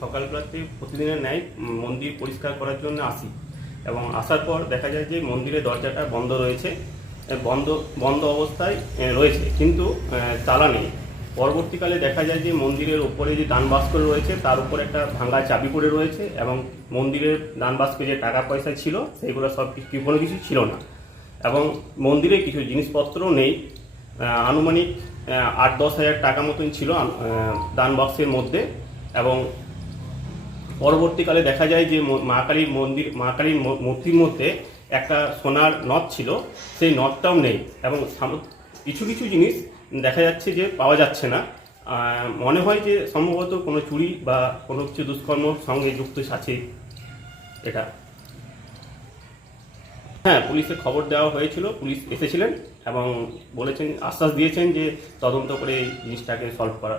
সকালবেলাতে প্রতিদিনের ন্যায় মন্দির পরিষ্কার করার জন্য আসি। এবং আসার পর দেখা যায় যে মন্দিরের দরজাটা বন্ধ রয়েছে বন্ধ বন্ধ অবস্থায় রয়েছে। কিন্তু তালা নেই। পরবর্তীকালে দেখা যায় যে মন্দিরের উপরে যে দান বাস্ক রয়েছে, তার উপর একটা ভাঙা চাবি পড়ে রয়েছে এবং মন্দিরের দান বাস্কে যে টাকা পয়সা ছিল সেগুলো সব কোনো কিছু ছিল না। এবং মন্দিরে কিছু জিনিসপত্রও নেই। আনুমানিক আট দশ হাজার টাকা মতন ছিল দান বক্সের মধ্যে। এবং পরবর্তীকালে দেখা যায় যে মা কালীর মন্দির, মা কালীর মূর্তির মধ্যে একটা সোনার নথ ছিল, সেই নথটাও নেই এবং কিছু কিছু জিনিস দেখা যাচ্ছে যে পাওয়া যাচ্ছে না। মনে হয় যে সম্ভবত কোনো চুরি বা কোনো কিছু দুষ্কর্ম সঙ্গে যুক্ত আছে এটা। হ্যাঁ পুলিশে খবর দেওয়া হয়েছিল, পুলিশ এসেছিলেন এবং বলেছেন, আশ্বাস দিয়েছেন যে তদন্ত করে এই জিনিসটাকে সলভ করা